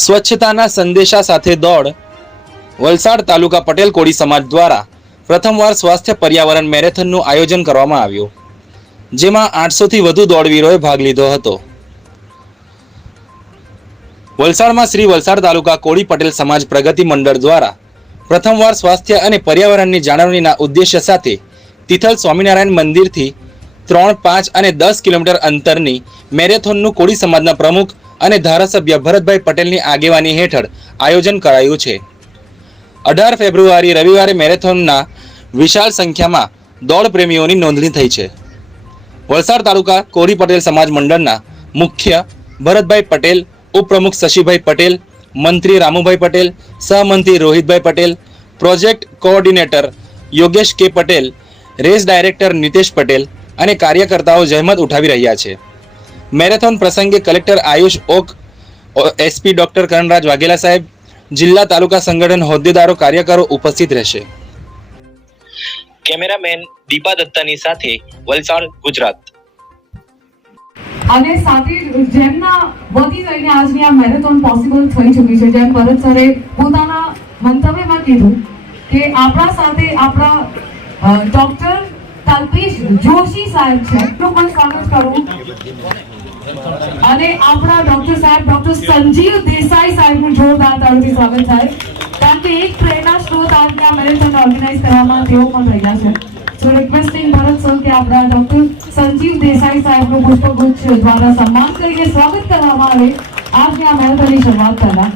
સ્વચ્છતાના સંદેશા સાથે દોડ. વલસાડ તાલુકા પટેલ કોળી સમાજ દ્વારા પ્રથમવાર સ્વાસ્થ્ય પર્યાવરણ મેરેથોનનું આયોજન કરવામાં આવ્યું, જેમાં આઠસોથી વધુ દોડવીરોએ ભાગ લીધો હતો. વલસાડમાં શ્રી વલસાડ તાલુકા કોળી પટેલ સમાજ પ્રગતિ મંડળ દ્વારા પ્રથમવાર સ્વાસ્થ્ય અને પર્યાવરણની જાળવણીના ઉદ્દેશ્ય સાથે તિથલ સ્વામિનારાયણ મંદિરથી ત્રણ પાંચ અને દસ કિલોમીટર અંતરની મેરેથોનનું કોળી સમાજના પ્રમુખ અને ધારાસભ્ય ભરતભાઈ પટેલની આગેવાની હેઠળ આયોજન કરાયું છે. અઢાર ફેબ્રુઆરી રવિવારે મેરેથોનના વિશાળ સંખ્યામાં દોડ પ્રેમીઓની નોંધણી થઈ છે. વલસાડ તાલુકા કોરી પટેલ સમાજ મંડળના મુખ્ય ભરતભાઈ પટેલ, ઉપપ્રમુખ શશીભાઈ પટેલ, મંત્રી Ramubhai Patel, સહમંત્રી Rohitbhai Patel, project coordinator Yogesh K Patel, race director Nitesh Patel અને કાર્યકર્તાઓ જહેમત ઉઠાવી રહ્યા છે. મેરેથોન પ્રસંગે collector Ayush Oak SP doctor Karanraj Vaghela સાહેબ જિલ્લા તાલુકા સંગઠન હોદ્દેદારો કાર્યકરો ઉપસ્થિત રહેશે. કેમેરામેન દીપા દત્તાની સાથે વલસાડ ગુજરાત. અને સાથે જેમના વધી થઈને આજની આ મેરેથોન પોસિબલ થઈ ચૂકી છે જેમ ભરત સરે પોતાના મંતવ્યમાં કીધું કે આપણા સાથે આપણા ડોક્ટર કલ્પેશ જોશી સાહેબ છે. એમનું પણ સ્વાગત કરું. અને આપણા ડોક્ટર સાહેબ, ડોક્ટર સંજીવ દેસાઈ સાહેબનું જોરદાર તાળીથી સ્વાગત થાય. કારણ કે એક પ્રેરણા સ્ત્રોત આજની આ મેરેથોન ઓર્ગેનાઇઝ કરવામાં તેઓ પણ રહ્યા છે. સો રિક્વેસ્ટિંગ ભરત સર કે આપણા ડોક્ટર સંજીવ દેસાઈ સાહેબનું પુષ્પગુચ્છ દ્વારા સન્માન કરીને સ્વાગત કરવામાં આવે. આજની આ મેરેથોનની શરૂઆત પહેલા.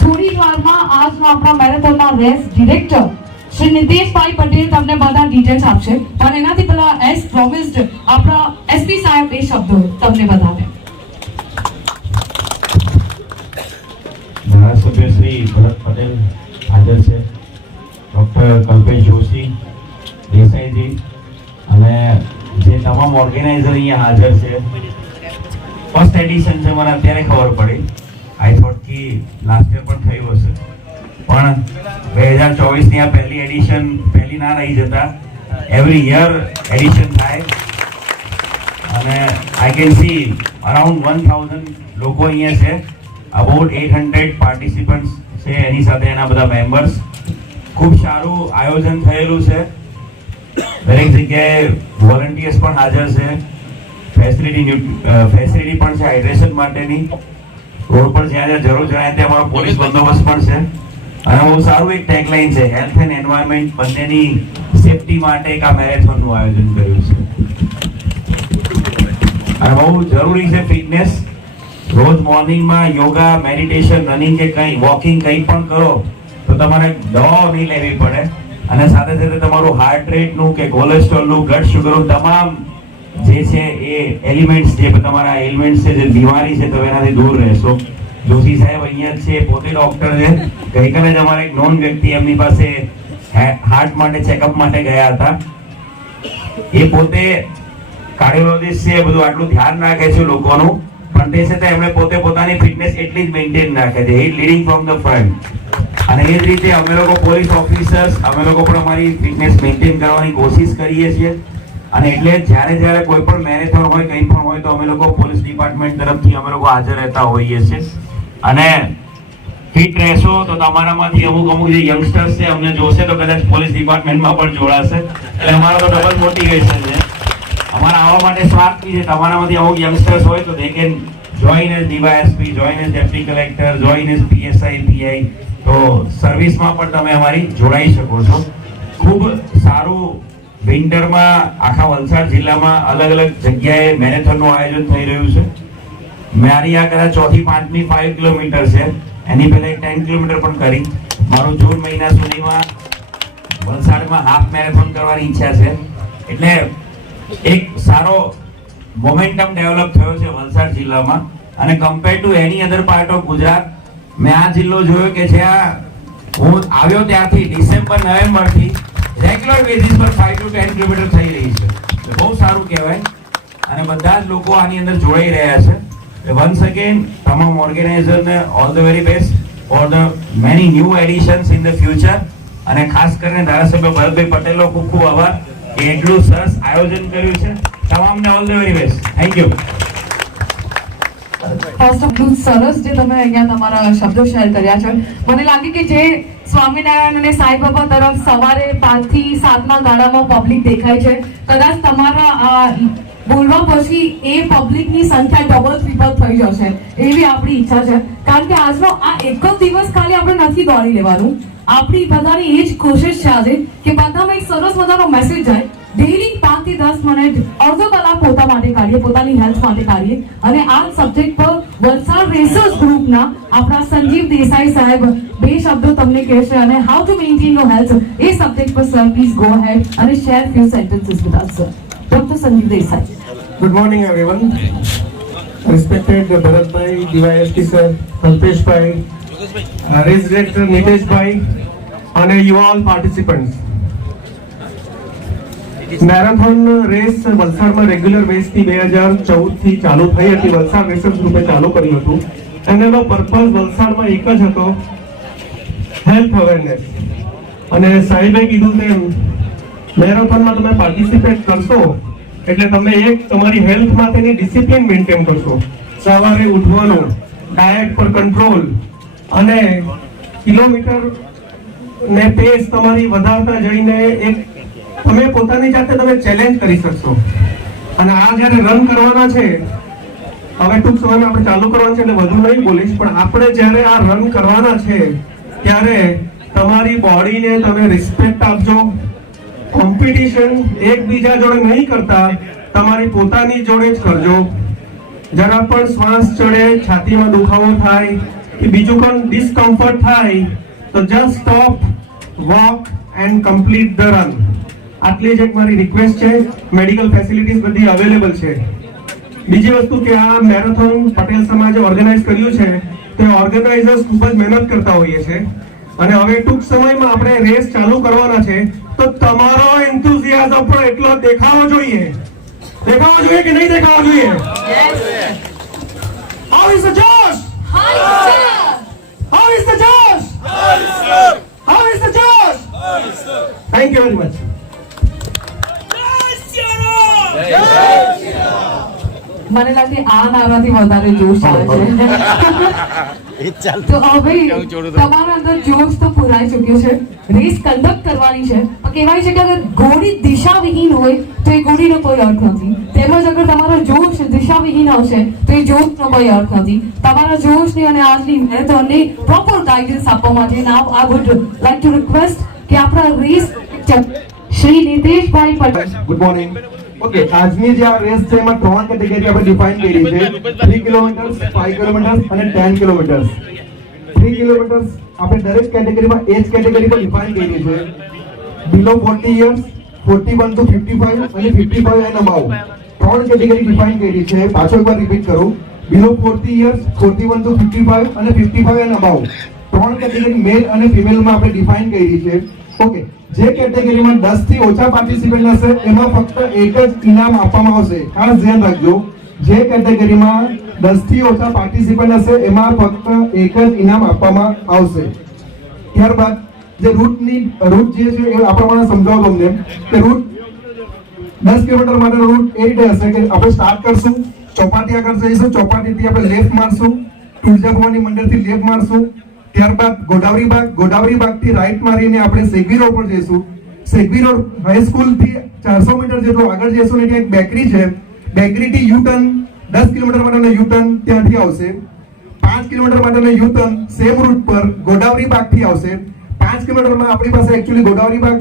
થોડી વારમાં આજનો આપણા મેરેથોનના રેસ ડિરેક્ટર શ્રી નિતેશભાઈ પટેલ તમને બધા ડિટેલ્સ આપશે. પણ એનાથી પહેલા એસ પ્રોમિસ્ડ આપણા એસપી સાહેબ એ શબ્દો તમને બતાવે. ધારાસભ્ય શ્રી ભરત પટેલ હાજર છે. ડૉક્ટર કલ્પેશ જોશી દેસાઈજી અને જે તમામ ઓર્ગેનાઇઝર અહીંયા હાજર છે. ફર્સ્ટ એડિશન છે, મને અત્યારે ખબર પડી. આઈ થોટ કે લાસ્ટ યર પણ થયું હશે. પણ બે હજાર ચોવીસની આ પહેલી એડિશન પહેલી ના રહી જતા. એવરી યર એડિશન થાય. અને I can see around one thousand લોકો અહીંયા છે. અબાઉટ એટ હંડ્રેડ પાર્ટિસિપન્ટ્સ છે એની સાથે એના બધા મેમ્બર્સ ખૂબ સારું આયોજન થયેલું છે. દરેક જગ્યાએ વોલન્ટિયર્સ પણ હાજર છે. ફેસિલિટી ફેસિલિટી પણ છે હાઇડ્રેશન માટેની. રોડ પર જ્યાં જ્યાં જરૂર જણાય ત્યાં અમારો પોલીસ બંદોબસ્ત પણ છે. અને બહુ સારું એક ટેગલાઇન છે હેલ્થ એન્ડ એન્વાયરમેન્ટ બંનેની સેફટી માટે એક આ મેરેથોનનું આયોજન કર્યું છે. અને બહુ જરૂરી છે ફિટનેસ. રોજ મોર્નિંગમાં યોગા, મેડિટેશન, રનિંગ કે કંઈ, વોકિંગ કંઈ પણ કરો, તો તમારે દવાઓ નહીં લેવી પડે. અને સાથે સાથે તમારું હાર્ટ રેટનું કે કોલેસ્ટ્રોલનું બ્લડ શુગરનું તમામ જે છે એ એલિમેન્ટ્સ જે તમારા એલિમેન્ટ્સ છે, જે બીમારી છે, તો એનાથી દૂર રહેશો. જોશી સાહેબ અહીંયા છે, પોતે ડોક્ટર છે. ગઈકાલે જ અમારે એક નોન વ્યક્તિ એમની પાસે હાર્ટ માટે ચેકઅપ માટે ગયા હતા. એ પોતે કાર્ડિયોલોજિસ્ટ છે બધું આટલું ધ્યાન રાખે છે લોકોનું. પણ તે છતાં એમણે પોતે પોતાની ફિટનેસ એટલી જ મેન્ટેન રાખે છે. He leading from the front અને એ જ રીતે અમે લોકો પોલીસ ઓફિસર્સ અમે લોકો પણ અમારી ફિટનેસ મેન્ટેન કરવાની કોશિશ કરીએ છીએ. અને એટલે જ્યારે જ્યારે કોઈ પણ મેરેથોન હોય, કંઈ પણ હોય, તો અમે લોકો પોલીસ ડિપાર્ટમેન્ટ તરફથી અમે લોકો હાજર રહેતા હોઈએ છીએ. અને ફિટ રહેશો તો તમારામાંથી અમુક અમુક જે યંગસ્ટર્સ છે, અમને જોશે તો કદાચ પોલીસ ડિપાર્ટમેન્ટમાં પણ જોડાશે. એટલે અમારો તો ડબલ મોટિવેશન છે. અમારા આવવા માટે સ્વાર્થી છે. તમારામાંથી અમુક યંગસ્ટર્સ હોય તો they can join as DYSP join as deputy collector join as PSI PI તો સર્વિસમાં પણ તમે અમારી જોડાઈ શકો છો. ખૂબ સારું વિન્ટરમાં આખા વલસાડ જિલ્લામાં અલગ અલગ જગ્યાએ મેરેથોનનું આયોજન થઈ રહ્યું છે. મારી આ કદાચ ચોથી પાંચમી ફાઈવ કિલોમીટર છે. એની પહેલા એક ટેન કિલોમીટર પણ કરી. મારો જૂન મહિના સુધીમાં વલસાડમાં હાફ મેરેથોન કરવાની ઈચ્છા છે. એટલે એક સારો મોમેન્ટમ ડેવલપ થયો છે વલસાડ જિલ્લામાં. અને compare to any other part of Gujarat, મેં આ જિલ્લો જોયો કે જ્યાં હું આવ્યો ત્યારથી ડિસેમ્બર, નવેમ્બરથી રેગ્યુલર બેઝિસ પર ફાઈવ ટુ ટેન કિલોમીટર થઈ રહી છે. બહુ સારું કહેવાય. અને બધા જ લોકો આની અંદર જોડાઈ રહ્યા છે. વન્સ અગેન તમામ ઓર્ગેનાઇઝરને all the very best for the many new editions in the future અને ખાસ કરીને ધારાસભ્ય ભરતભાઈ પટેલનો ખૂબ ખૂબ આભાર કે એટલું સરસ આયોજન કર્યું છે. તમામને all the very best thank you સરસ જે તમે અહીંયા તમારા શબ્દો શેર કર્યા છે. મને લાગે કે જે સ્વામિનારાયણ અને સાંઈબાબા તરફ સવારે પાંચથી સાતના ગાળામાં પબ્લિક દેખાય છે. કદાચ તમારા આ બોલવા પછી એ પબ્લિકની સંખ્યા ડબલ ટ્રિપલ થઈ જશે. એવી આપણી ઈચ્છા છે. કારણ કે આજનો આ એક જ દિવસ ખાલી આપણે નથી દોડી લેવાનું. આપણી બધાની એ જ કોશિશ છે આજે કે બધામાં એક સરસ મજાનો મેસેજ જાય. ડેલી પાંચથી દસ મિનિટ અડધો કલાક પોતા માટે કાઢીએ, પોતાની હેલ્થ માટે કાઢીએ. અને આ સબ્જેક્ટ પર વલસાડ રેસર્સ ગ્રુપના આપણા સંજીવ દેસાઈ સાહેબ બે શબ્દો તમને કહેશે અને how to maintain your health A subject પર સર પ્લીઝ ગો હેડ અને share few sentences with us sir doctor Sanjeev Desai morning, everyone. Respected Bharatbhai, DYSP sir, Kalpeshbhai, uh, Race Director Niteshbhai, and you all participants. Marathon race વલસાડમાં regular બેઝથી બે હજાર ચૌદથી ચાલુ થઈ હતી Valsad racers ગ્રુપે ચાલુ કર્યું હતું અને એનો પર્પઝ વલસાડમાં એક જ હતો હેલ્થ અવેરનેસ અને સાહેબે કીધું તેમ મેરેથોનમાં તમે પાર્ટિસિપેટ કરશો, એટલે તમે એક તમારી હેલ્થ માટેની ડિસિપ્લિન મેન્ટેન કરશો. સવારે ઉઠવાનું ડાયટ પર કંટ્રોલ અને કિલોમીટર ને પેસ તમારી વધારતા જઈને એક તમે પોતાની જાતે તમે ચેલેન્જ કરી શકશો. અને આ જ્યારે રન કરવાના છે, હવે ટૂંક સમયમાં આપણે ચાલુ કરવાનું છે એટલે વધુ નહીં બોલીશ, પણ આપણે જ્યારે આ રન કરવાના છે, ત્યારે તમારી બોડીને તમે રિસ્પેક્ટ આપજો. કોમ્પિટિશન એકબીજા જોડે નહીં કરતા, તમારી પોતાની જોડે જ કરજો. જરા પણ શ્વાસ ચડે, છાતીમાં દુખાવો થાય, કે બીજું પણ ડિસ્કમ્ફર્ટ થાય, તો just stop walk and complete the run આટલી જ એક મારી રિક્વેસ્ટ છે. મેડિકલ ફેસિલિટીઝ બધી અવેલેબલ છે. બીજી વસ્તુ કે આ મેરેથોન પટેલ સમાજે ઓર્ગેનાઇઝ કર્યું છે, તે ઓર્ગેનાઇઝર્સ ખૂબ જ મહેનત કરતા હોઈએ છે અને હવે ટૂંક સમયમાં આપણે રેસ ચાલુ કરવાના છે. તો તમારો એન્થુઝિયાઝમ પણ એટલો દેખાવો જોઈએ. દેખાવો જોઈએ કે નહીં દેખાવો જોઈએ? How is the josh how is the josh how is the josh thank you very much મને લાગે આ નારાથી વધારે જોશ આવે છે. તો હવે તમારા અંદર જોશ તો પુરાઈ ચૂક્યો છે. રેસ કન્ડક્ટ કરવાની છે. પણ કહેવાય છે કે અગર ઘોડી દિશાવિહીન હોય તો એ ઘોડીનો કોઈ અર્થ નથી. તેમજ અગર તમારો જોશ દિશાવિહીન હશે તો એ જોશનો કોઈ અર્થ નથી. તમારા જોશની અને આજની મેરેથોનને પ્રોપર ગાઈડન્સ આપવા માટે now I would like to request કે આપણા race Shri Niteshbhai Patel. Good morning okay આજની જે આ રેસ છે એમાં ત્રણ કેટેગરી આપણે ડિફાઇન કરી છે. 3 કિલોમીટર્સ 5 કિલોમીટર્સ અને 10 કિલોમીટર્સ 3 કિલોમીટર્સ આપણે દરેક કેટેગરીમાં એજ કેટેગરી પર ડિફાઇન કરી છે. બિલો 40 યર્સ 41 ટુ 55 અને 55 એન્ડ અબાઉ ત્રણ કેટેગરી ડિફાઇન કરી છે. પાછો એકવાર રિપીટ કરું. બિલો 40 યર્સ 41 ટુ 55 અને 55 એન્ડ અબાઉ ત્રણ કેટેગરી મેલ અને ફિમેલમાં આપણે ડિફાઇન કરી છે. ઓકે જે કેટેગરીમાં 10 થી ઓછા પાર્ટિસિપન્ટ હશે, એમાં ફક્ત એક જ ઇનામ આપવામાં આવશે. ખાસ ધ્યાન રાખજો. જે કેટેગરીમાં 10 થી ઓછા પાર્ટિસિપન્ટ હશે, એમાં ફક્ત એક જ ઇનામ આપવામાં આવશે. ત્યારબાદ, જે રૂટની, રૂટ જે છે, એ આપણે સમજાવો તમને. કે રૂટ દસ કિલોમીટર માટે રૂટ એ રીતે હશે કે આપણે સ્ટાર્ટ કરશું, ચોપાટી આગળ જઈશું, ચોપાટીથી આપણે લેફ્ટ મારશું, તુલજાભવાની મંદિરથી લેફ્ટ મારશું ત્યારબાદ ગોદાવરી બાગ, ગોદાવરી બાગથી રાઈટ મારીને આપણે સેગવી રોડ પર જઈશું. સેગવી રોડ હાઈસ્કૂલથી ચારસો મીટર જેટલું આગળ જઈશું ને ત્યાં એક બેકરી છે. બેકરીથી યુ ટર્ન દસ કિલોમીટર માટેનો યુ ટર્ન ત્યાંથી આવશે. પાંચ કિલોમીટર માટેનો યુ ટર્ન સેમ રૂટ પર ગોદાવરી બાગથી આવશે. પાંચ કિલોમીટરમાં આપણી પાસે એકચ્યુઅલી ગોદાવરી બાગ